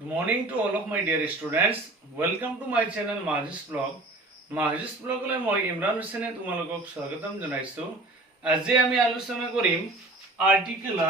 Good morning to all of my dear students. Welcome to my channel Majis Vlog. Majis Vlog le moi Imran Hussaine tumalogok swagatam janaisu. Aji ami alochona korim article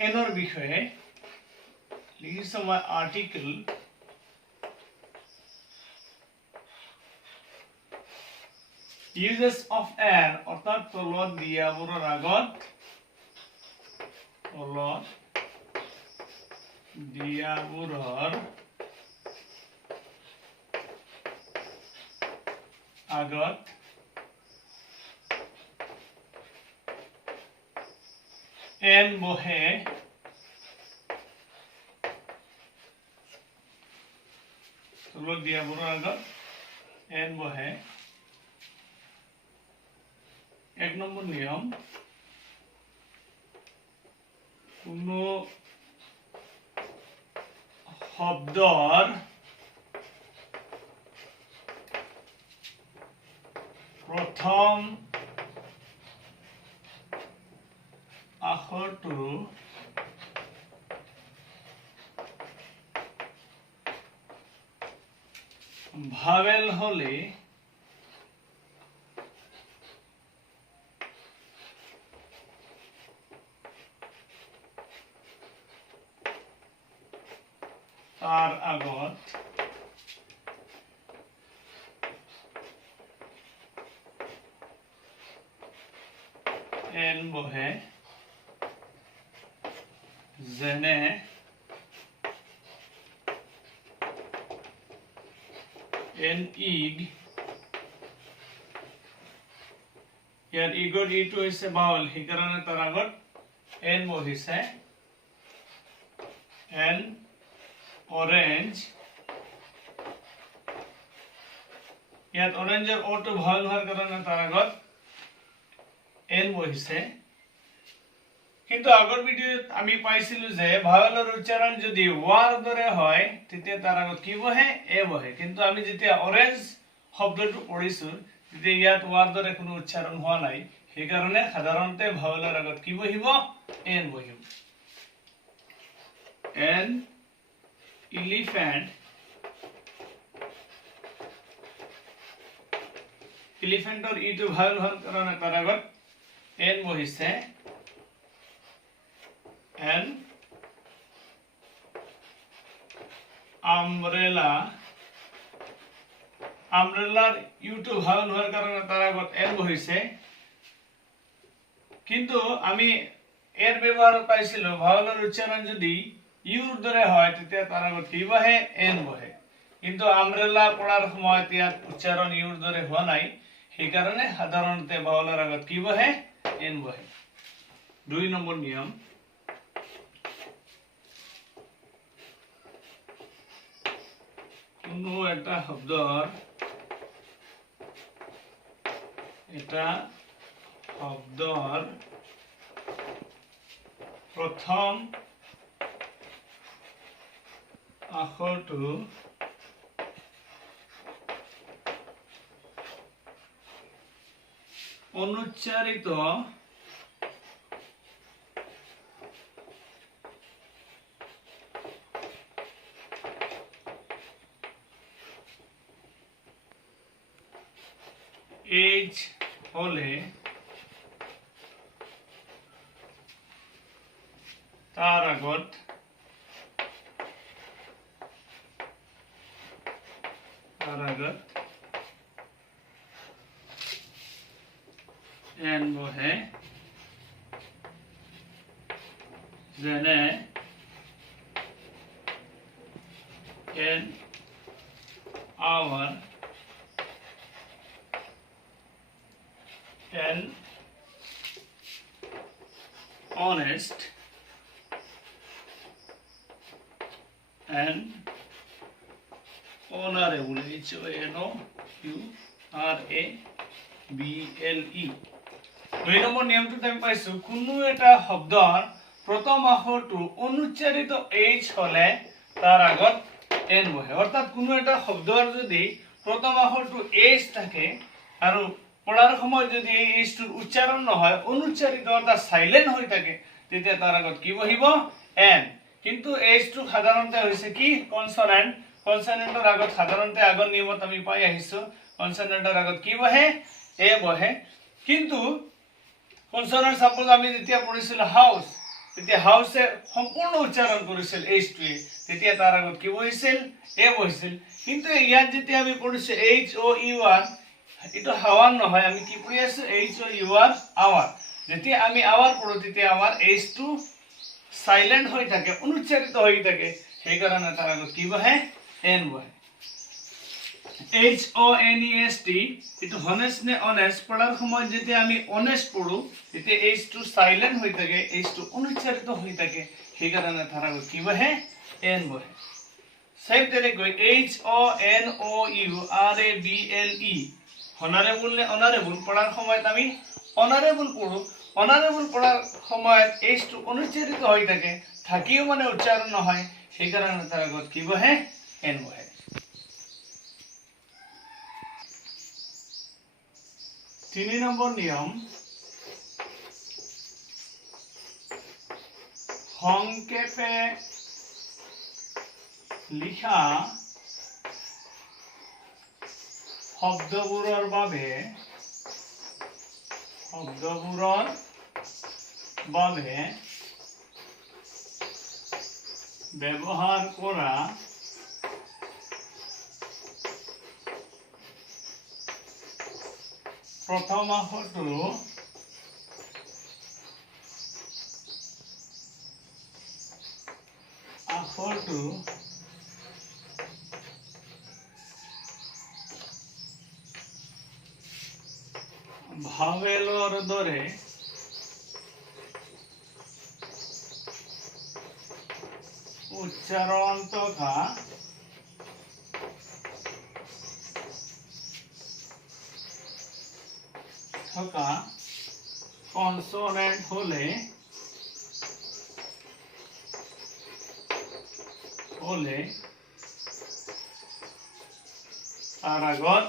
enor bishoye. Likhisu my article uses of an অর্থাৎ তলত দিয়াবোৰৰ আগত তলত দিয়াবোৰৰ আগত এন বহে তলত দিয়াবোৰৰ আগত এন বহে এক নম্বৰ নিয়ম কোনো শব্দৰ প্ৰথম আখৰটো ভাৱেল হলে তাৰ আগত এন বহে যেনে এন ইগ ইয়াৰ ইগৰ ইটো হৈছে বাউল সেইকাৰণে তাৰ আগত এন বহিছে এন orange ইয়াত অৰেঞ্জৰ অটো ভাল হোৱাৰ কাৰণে তাৰ আগত এন বহিছে কিন্তু আগৰ ভিডিঅ'ত আমি পাইছিলো যে ভাৱেলৰ উচ্চাৰণ যদি ওয়াৰ দৰে হয় তেতিয়া তাৰ আগত কি বহে এ বহে কিন্তু আমি যেতিয়া অৰেঞ্জ শব্দটো পঢ়িছো তেতিয়া ইয়াত ওয়াৰ দৰে কোনো উচ্চাৰণ হোৱা নাই সেইকাৰণে সাধাৰণতে ভাৱেলৰ আগত কি বহিব এন বহিব এন elephant or ইটো ভাল হোৱাৰ কাৰণে তাৰ আগত এন বহিছে এন আমব্ৰেলাৰ ইটো ভাল হোৱাৰ কাৰণে তাৰ আগত এন বহিছে কিন্তু আমি এৰ ব্যৱহাৰ পাইছিলো ভাৱেলৰ উচ্চাৰণ যদি ইউৰ দৰে হয় তেতিয়া তাৰ আগত কি বহে এন বহে কিন্তু আমব্ৰেলা পঢ়াৰ সময়ত ইয়াত উচ্চাৰণ ইউৰ দৰে হোৱা নাই সেইকাৰণে সাধাৰণতে ভাৱেলৰ আগত কি বহে এন বহে দুই নম্বৰ নিয়ম কোনো এটা শব্দৰ প্ৰথম আখৰটো অনুচ্চাৰিত এইচ হলে তাৰ আগত এন বহে যেনে এন আৱাৰ এন honest and honorable HONOURABLE দুই নম্বৰ নিয়মটোত আমি পাইছো কোনো এটা শব্দৰ প্ৰথম আখৰটো অনুচ্চাৰিত এইচ হলে তাৰ আগত এন বহে অৰ্থাৎ কোনো এটা শব্দৰ যদি প্ৰথম আখৰটো এইচ থাকে আৰু পঢ়াৰ সময়ত যদি এই এইচটোৰ উচ্চাৰণ নহয় অনুচ্চাৰিত অৰ্থাৎ সাইলেন্ট হৈ থাকে তেতিয়া তাৰ আগত কি বহিব এন কিন্তু H2 সাধাৰণতে হৈছে কি কনসোনেন্ট কনসোনেন্টৰ আগত সাধাৰণতে আগৰ নিয়মত আমি পাই আহিছো কনসোনেন্টৰ আগত কি বহে এ বহে কিন্তু কনসোনেন্ট সাপোজ আমি যেতিয়া পঢ়িছিল হাউস তেতিয়া হাউসে সম্পূৰ্ণ উচ্চাৰণ কৰিছিল H2 তেতিয়া তাৰ আগত কি বহিছিল এ বহিছিল কিন্তু ইয়াত যেতিয়া আমি পঢ়িছো HOUR এটা হাৱাৰ নহয় আমি কি পঢ়ি আছো HOUR আৱাৰ যেতিয়া আমি আৱাৰ পঢ়ো তেতিয়া আমাৰ H2 সাইলেন্ট হৈ থাকে অনুচ্চাৰিত হৈ থাকে সেই কাৰণে তাৰ আগত কি বহে এন বহে HONEST এটা হনেস্ট নে অনেস্ট পঢ়াৰ সময়ত যেতিয়া আমি অনেস্ট পঢ়ো তেতিয়া H2 সাইলেন্ট হৈ থাকে H2 অনুচ্চাৰিত হৈ থাকে সেই কাৰণে তাৰ আগত কি বহে এন বহে সেম তেনেকৈ HONOURABLE হনাৰেবল নে অনাৰেবল পঢ়াৰ সময়ত আমি অনাৰেবল পঢ়ো অনাৰেবল পঢ়াৰ সময়ত H2 অনুচ্চাৰিত হৈ থাকে থাকিও মানে উচ্চাৰণ নহয় সেই কাৰণে তাৰ আগত কি বহে এন বহে 3 নম্বৰ নিয়ম সংক্ষেপে লিখা শব্দবোৰৰ বাবে ব্যৱহাৰ কৰা প্ৰথম আখৰটো ভাৱেলৰ দৰে উচ্চাৰণ থকা কনসোনেন্ট হলে তাৰ আগত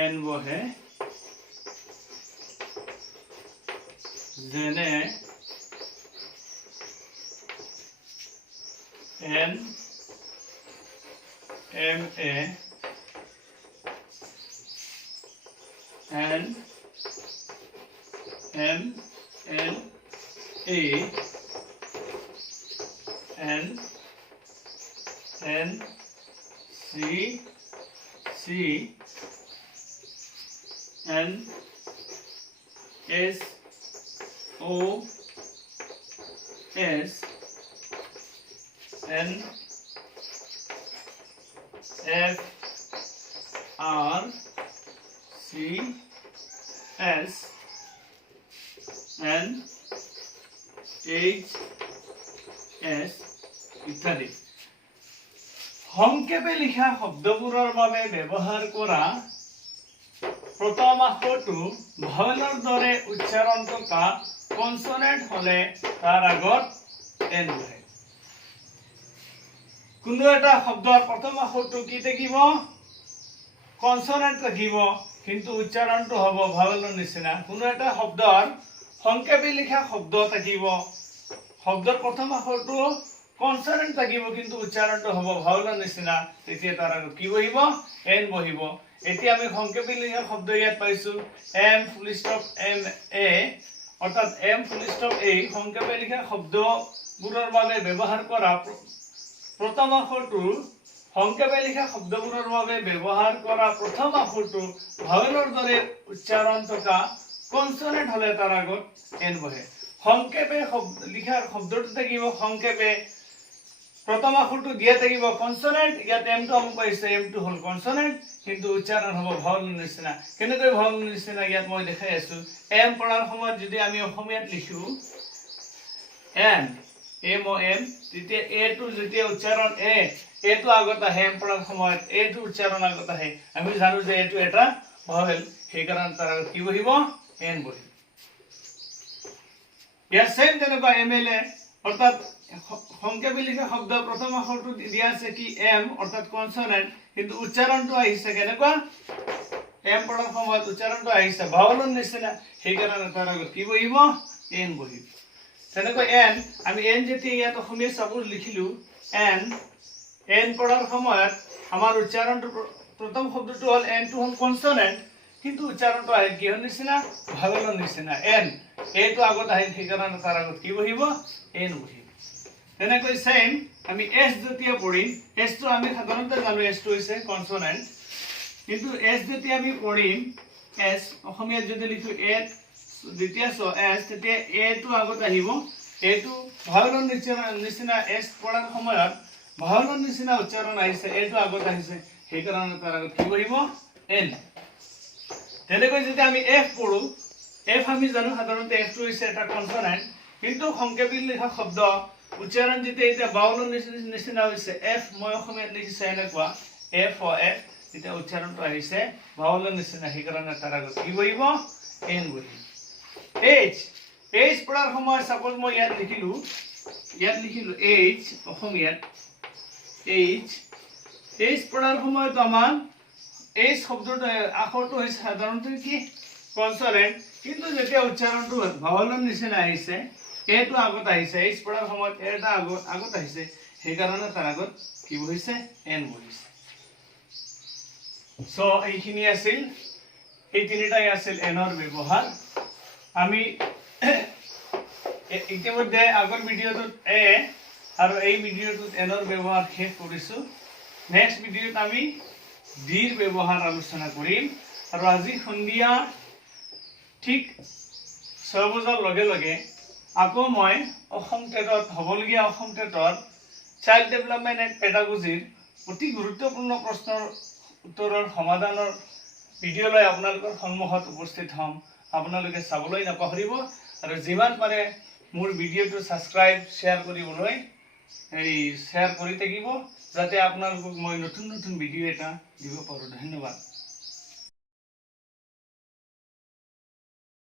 এন বহে যেনে N M A N M N A N N C C N S O S N F R C S N H S ইত্যাদি সংক্ষেপে লিখা শব্দবোৰৰ বাবে ব্যৱহাৰ কৰা প্ৰথম আখৰটো ভাৱেলৰ দৰে উচ্চাৰণ থকা কনসোনেন্ট হলে তাৰ আগত এন বহে কোনো এটা শব্দৰ প্ৰথম আখৰটো কি থাকিব কনসোনেন্ট থাকিব কিন্তু উচ্চাৰণটো হ'ব ভাৱেলৰ নিচিনা কোনো এটা শব্দৰ সংক্ষেপে লিখা শব্দ থাকিব শব্দৰ প্ৰথম আখৰটো কনসোনেন্ট থাকিব কিন্তু উচ্চাৰণটো হ'ব ভাৱেলৰ নিচিনা তেতিয়া তাৰ আগত কি বহিব এন বহিব এতিয়া আমি সংক্ষেপে লিখা শব্দ ইয়াত পাইছো M full stop M A অৰ্থাৎ এম ফুল ষ্টপ এ সংক্ষেপে লিখা শব্দবোৰৰ বাবে ব্যৱহাৰ কৰা প্ৰথম আখৰটো সংক্ষেপে লিখা শব্দবোৰৰ বাবে ব্যৱহাৰ কৰা প্ৰথম আখৰটো ভাৱেলৰ দৰে উচ্চাৰণ থকা কনসোনেন্ট হলে তাৰ আগত এন বহে সংক্ষেপে লিখা শব্দটো থাকিব সংক্ষেপে প্ৰথম আখৰটো দিয়া থাকিব কনসোনেন্ট ইয়াত এমটো আমি পাইছে এমটো হল কনসোনেন্ট কিন্তু উচ্চাৰণ হ'ব ভাৱেলৰ নিচিনা কেনেকৈ ভাৱেলৰ নিচিনা ইয়াত মই দেখাই আছো এম পঢ়াৰ সময়ত যদি আমি অসমীয়াত লিখো এম এম ও এম তেতিয়া এ টু যেতিয়া উচ্চাৰণ এ টু আগত আহে এম পঢ়াৰ সময়ত এ টু উচ্চাৰণ আগত আহে আমি জানো যে এটো এটা ভাৱেল সেই কাৰণে তাৰ আগত কি বহিব এন বহিব ইয়াৰ সেম তেনেকুৱা এমএলএ অৰ্থাৎ সংক্ষেপে লিখা শব্দ প্ৰথম আখৰটো দিয়া আছে কি এম অৰ্থাৎ কনসোনেন্ট কিন্তু উচ্চাৰণটো আহিছে কেনেকুৱা এম পঢ়াৰ সময়ত উচ্চাৰণটো আহিছে ভাৱলৰ নিচিনা সেইকাৰণে তাৰ আগত কি বহিব এন বহিব তেনেকৈ এন আমি এন যেতিয়া ইয়াত অসমীয়া চাপোজ লিখিলো এন পঢ়াৰ সময়ত আমাৰ উচ্চাৰণটো প্ৰথম শব্দটো হ'ল এনটো হ'ল কনসনেন্ট কিন্তু উচ্চাৰণটো আহিল কিহৰ নিচিনা ভাৱলৰ নিচিনা এন এটো আগত আহিল সেইকাৰণে তাৰ আগত কি বহিব এন বহিব তেনেকৈ সেম আমি এস যেতিয়া পঢ়িম এসটো আমি সাধাৰণতে জানো এসটো হৈছে কনসনেন্ট কিন্তু এস যেতিয়া আমি পঢ়িম এস অসমীয়াত যদি লিখো এ দ্বিতীয় স এস তেতিয়া এটো আগত আহিব এটো ভাৱলৰ নিচিনা এস পঢ়াৰ সময়ত ভাৱলৰ নিচিনা উচ্চাৰণ আহিছে এটো আগত আহিছে সেইকাৰণে তাৰ আগত কি বহিব এন তেনেকৈ যদি আমি এফ পঢ়ো এফ আমি জানো সাধাৰণতে এফটো হৈছে এটা কনসনেন্ট কিন্তু সংক্ষেপে লিখা শব্দ উচ্চাৰণ যেতিয়া এটা ভাৱলৰ নিচিনা হৈছে এফ মই অসমীয়াত লিখিছে এনেকুৱা এফ অ এফ তেতিয়া উচ্চাৰণটো আহিছে ভাৱলৰ নিচিনা সেইকাৰণে তাৰ আগত কি বহিব এন বহিব এইচ এইচ পঢ়াৰ সময়ত সাপোজ মই ইয়াত লিখিলো এইচ অসমীয়াত এইচ পঢ়াৰ সময়ত আমাৰ এইচ শব্দটো আখৰটো হৈছে সাধাৰণতে কি কনসনেন্ট কিন্তু যেতিয়া উচ্চাৰণটো ভাৱলৰ নিচিনা আহিছে এটো আগত আহিছে এইচ পঢ়াৰ সময়ত এটা আগত আহিছে সেইকাৰণে তাৰ আগত কি বহিছে এন বহিছে সো এইখিনি আছিল এই তিনিটাই আছিল এনৰ ব্যৱহাৰ আমি ইতিমধ্যে আগৰ ভিডিঅ'টোত এ আৰু এই ভিডিঅ'টোত এনৰ ব্যৱহাৰ শেষ কৰিছো নেক্সট ভিডিঅ'ত আমি ডিৰ ব্যৱহাৰ আলোচনা কৰিম আৰু আজি সন্ধিয়া ঠিক 6 বজাৰ লগে লগে আকৌ মই অসম টেটত হ'বলগীয়া অসম টেটৰ চাইল্ড ডেভেলপমেন্ট এণ্ড পেডাগজিৰ অতি গুৰুত্বপূৰ্ণ প্ৰশ্নৰ উত্তৰৰ সমাধানৰ ভিডিঅ' লৈ আপোনালোকৰ সন্মুখত উপস্থিত হ'ম আপোনালোকে চাবলৈ নাপাহৰিব আৰু যিমান পাৰে মোৰ ভিডিঅ'টো সাবস্ক্ৰাইব শ্বেয়াৰ কৰিবলৈ শ্বেয়াৰ কৰি থাকিব যাতে আপোনালোকক মই নতুন ভিডিঅ' এটা দিব পাৰোঁ ধন্যবাদ